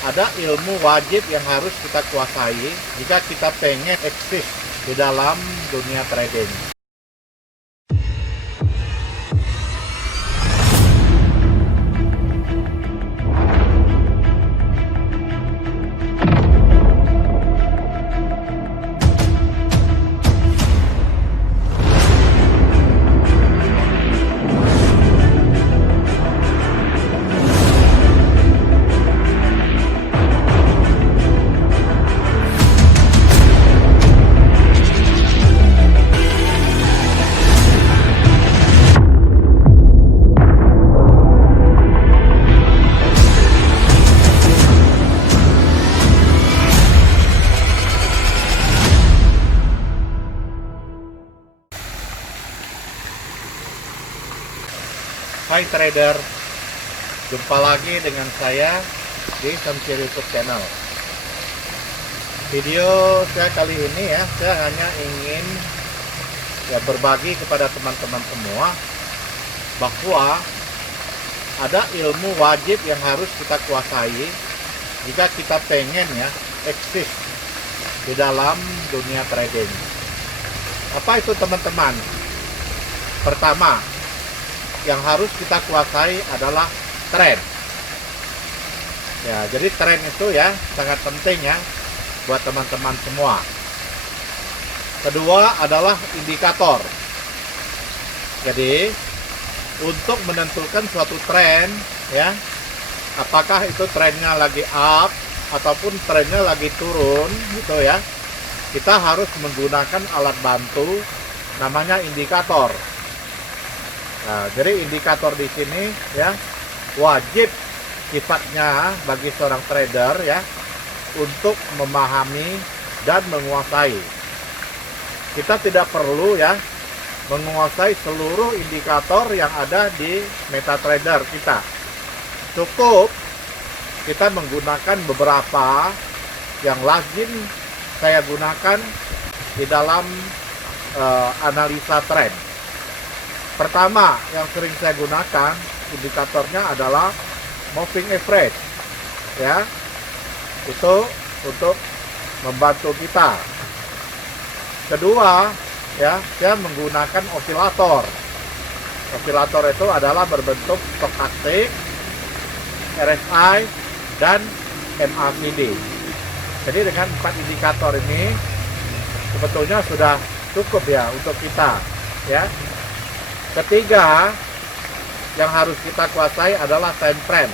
ada ilmu wajib yang harus kita kuasai jika kita pengen eksis di dalam dunia trading. Hai trader, jumpa lagi dengan saya di Samsir YouTube channel. Video saya kali ini saya hanya ingin berbagi kepada teman-teman semua bahwa ada ilmu wajib yang harus kita kuasai jika kita pengen eksis di dalam dunia trading. Apa itu teman-teman? Pertama, yang harus kita kuasai adalah tren. Jadi tren itu sangat penting buat teman-teman semua. Kedua adalah indikator. Jadi untuk menentukan suatu tren apakah itu trennya lagi up ataupun trennya lagi turun gitu kita harus menggunakan alat bantu namanya indikator. Nah, jadi indikator di sini wajib sifatnya bagi seorang trader untuk memahami dan menguasai. Kita tidak perlu menguasai seluruh indikator yang ada di MetaTrader kita. Cukup kita menggunakan beberapa yang lazim saya gunakan di dalam analisa tren. Pertama yang sering saya gunakan indikatornya adalah moving average itu untuk membantu kita. Kedua saya menggunakan osilator. Osilator itu adalah berbentuk stokastik, RSI dan MACD. Jadi dengan 4 indikator ini sebetulnya sudah cukup untuk kita Ketiga yang harus kita kuasai adalah time frame.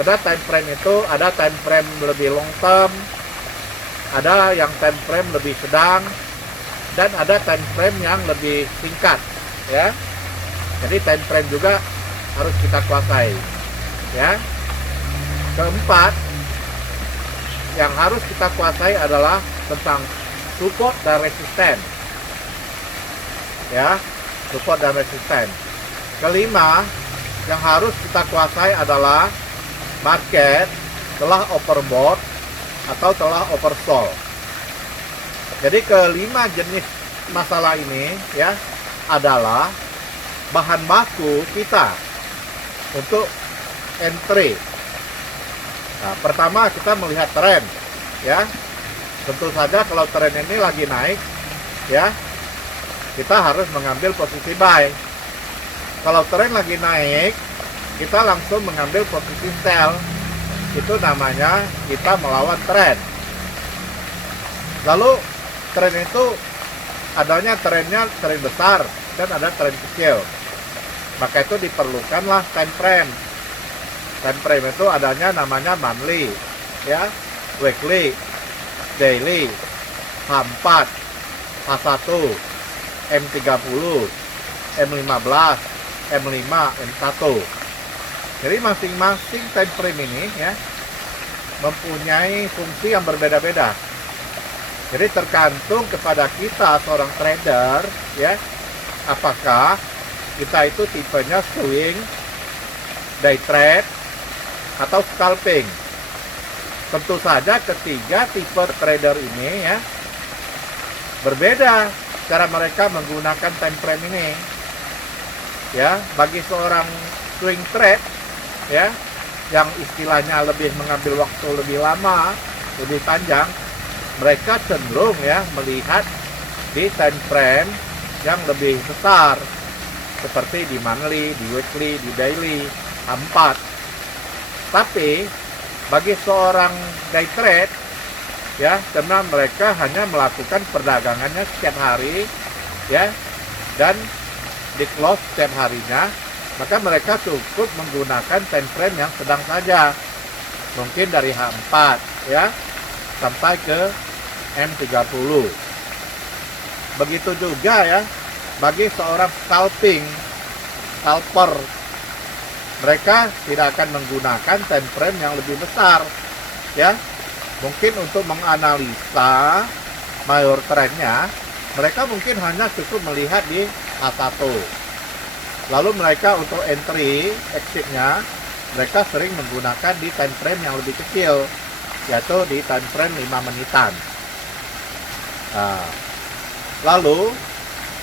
Karena time frame itu ada time frame lebih long term, ada yang time frame lebih sedang, dan ada time frame yang lebih singkat Jadi time frame juga harus kita kuasai Keempat yang harus kita kuasai adalah tentang support dan resisten support dan resisten. Kelima yang harus kita kuasai adalah market telah overbought atau telah oversold. Jadi kelima jenis masalah ini adalah bahan baku kita untuk entry. Nah, pertama kita melihat tren tentu saja kalau tren ini lagi naik kita harus mengambil posisi buy. Kalau tren lagi naik, kita langsung mengambil posisi sell. Itu namanya kita melawan tren. Lalu tren itu adanya trennya tren besar dan ada tren kecil. Maka itu diperlukanlah time frame. Time frame itu adanya namanya monthly, weekly, daily, H4, H1, M30, M15, M5, M1. Jadi masing-masing time frame ini mempunyai fungsi yang berbeda-beda. Jadi tergantung kepada kita seorang trader apakah kita itu tipenya swing, day trade, atau scalping. Tentu saja ketiga tipe trader ini berbeda cara mereka menggunakan time frame ini. Bagi seorang swing trade yang istilahnya lebih mengambil waktu lebih lama, lebih panjang, mereka cenderung ya melihat di time frame yang lebih besar, seperti di monthly, di weekly, di daily, 4. Tapi bagi seorang day trade ya, karena mereka hanya melakukan perdagangannya setiap hari ya, dan di close setiap harinya, maka mereka cukup menggunakan time frame yang sedang saja, mungkin dari H4 ya sampai ke M30. Begitu juga ya bagi seorang scalper, mereka tidak akan menggunakan time frame yang lebih besar ya. Mungkin untuk menganalisa mayor trendnya, mereka mungkin hanya cukup melihat di H1. Lalu mereka untuk entry exitnya, mereka sering menggunakan di time frame yang lebih kecil, yaitu di time frame 5 menitan. Nah, lalu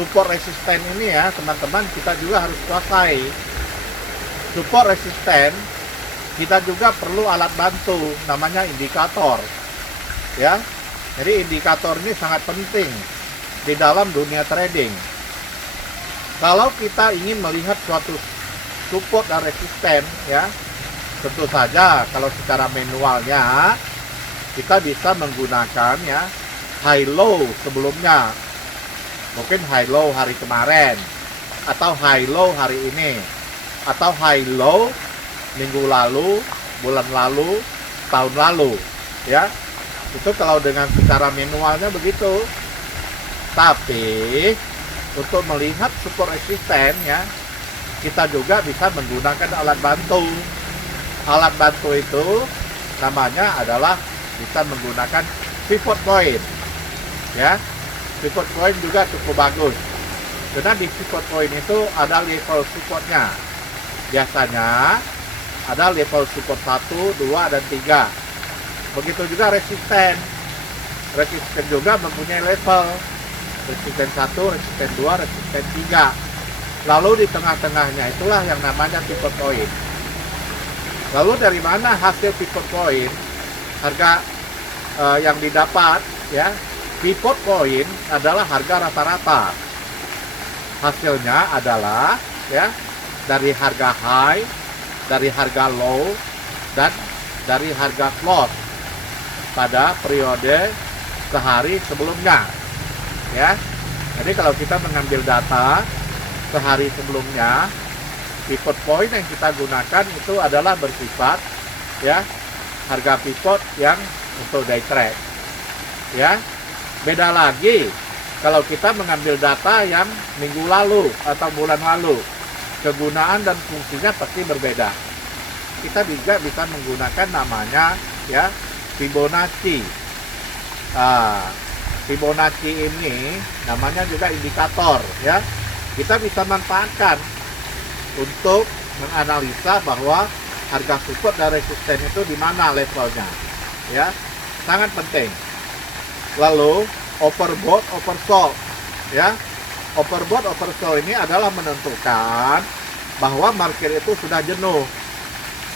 support resisten ini ya teman-teman, kita juga harus kuasai. Support resisten, kita juga perlu alat bantu namanya indikator ya. Jadi indikator ini sangat penting di dalam dunia trading. Kalau kita ingin melihat suatu support dan resisten ya, tentu saja kalau secara manualnya kita bisa menggunakan ya high low sebelumnya, mungkin high low hari kemarin, atau high low hari ini, atau high low minggu lalu, bulan lalu, tahun lalu ya. Itu kalau dengan secara manualnya begitu. Tapi untuk melihat support resisten ya, kita juga bisa menggunakan alat bantu. Alat bantu itu namanya adalah bisa menggunakan pivot point ya. Pivot point juga cukup bagus, karena di pivot point itu ada level supportnya. Biasanya ada level support 1, 2, dan 3. Begitu juga resisten. Resisten juga mempunyai level. Resisten 1, resisten 2, resisten 3. Lalu di tengah-tengahnya itulah yang namanya pivot point. Lalu dari mana hasil pivot point? Harga yang didapat ya. Pivot point adalah harga rata-rata. Hasilnya adalah ya dari harga high, dari harga low, dan dari harga close pada periode sehari sebelumnya ya. Jadi kalau kita mengambil data sehari sebelumnya, pivot point yang kita gunakan itu adalah bersifat ya harga pivot yang untuk day trade ya. Beda lagi kalau kita mengambil data yang minggu lalu atau bulan lalu, kegunaan dan fungsinya pasti berbeda. Kita juga bisa menggunakan namanya ya Fibonacci. Fibonacci ini namanya juga indikator ya. Kita bisa manfaatkan untuk menganalisa bahwa harga support dan resisten itu di mana levelnya ya. Sangat penting. Lalu overbought, oversold ya. Overbought, oversold ini adalah menentukan bahwa market itu sudah jenuh.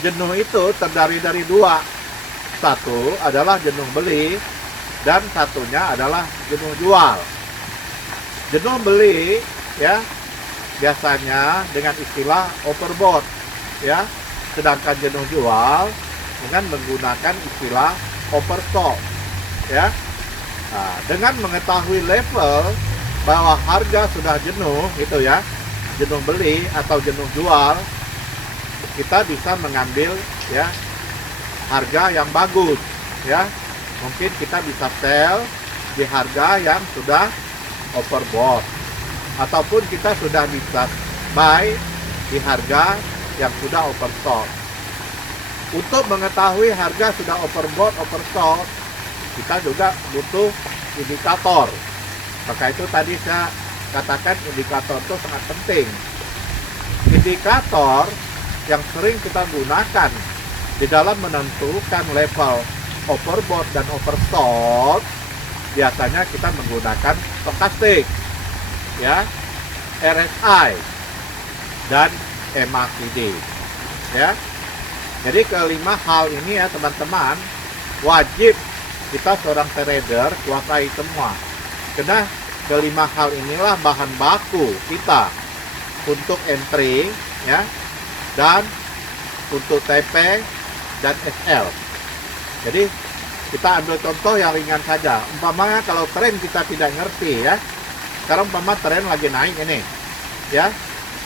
Jenuh itu terdiri dari dua. Satu adalah jenuh beli, dan satunya adalah jenuh jual. Jenuh beli ya biasanya dengan istilah overbought ya. Sedangkan jenuh jual dengan menggunakan istilah oversold ya. Nah, dengan mengetahui level bahwa harga sudah jenuh gitu ya, jenuh beli atau jenuh jual, kita bisa mengambil ya harga yang bagus ya. Mungkin kita bisa sell di harga yang sudah overbought, ataupun kita sudah bisa buy di harga yang sudah oversold. Untuk mengetahui harga sudah overbought, oversold, kita juga butuh indikator. Maka itu tadi saya katakan indikator itu sangat penting. Indikator yang sering kita gunakan di dalam menentukan level overbought dan oversold, biasanya kita menggunakan stokastik ya, RSI dan MACD ya. Jadi kelima hal ini ya teman-teman, wajib kita seorang trader kuasai semua. Karena kelima hal inilah bahan baku kita untuk entry ya, dan untuk TP dan SL. Jadi kita ambil contoh yang ringan saja. Umpamanya kalau tren kita tidak ngerti ya. Sekarang umpama tren lagi naik ini ya.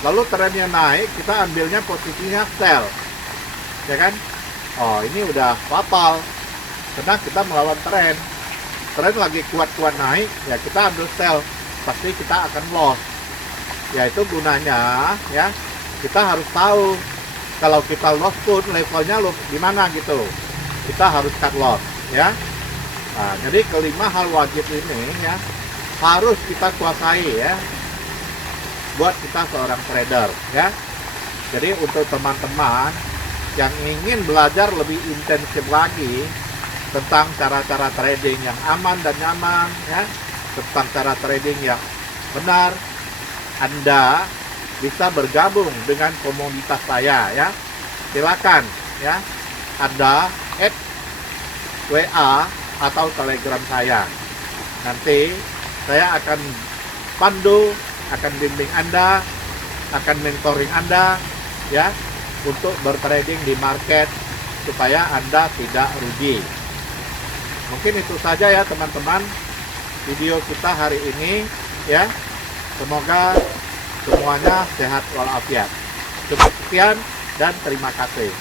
Lalu trennya naik, kita ambilnya posisinya sell. Ya kan? Oh, ini udah fatal. Karena kita melawan tren. Tren lagi kuat-kuat naik, ya kita ambil sell. Pasti kita akan loss. Ya itu gunanya ya. Kita harus tahu kalau kita loss pun levelnya di mana gitu. Kita harus cut loss ya. Nah, jadi kelima hal wajib ini ya harus kita kuasai ya buat kita seorang trader ya. Jadi untuk teman-teman yang ingin belajar lebih intensif lagi tentang cara-cara trading yang aman dan nyaman ya, tentang cara trading yang benar, Anda bisa bergabung dengan komunitas saya ya. Silakan ya, Anda add WA atau Telegram saya. Nanti saya akan pandu, akan bimbing Anda, akan mentoring Anda ya untuk bertrading di market supaya Anda tidak rugi. Mungkin itu saja ya teman-teman video kita hari ini ya. Semoga semuanya sehat walafiat. Cukup sekian dan terima kasih.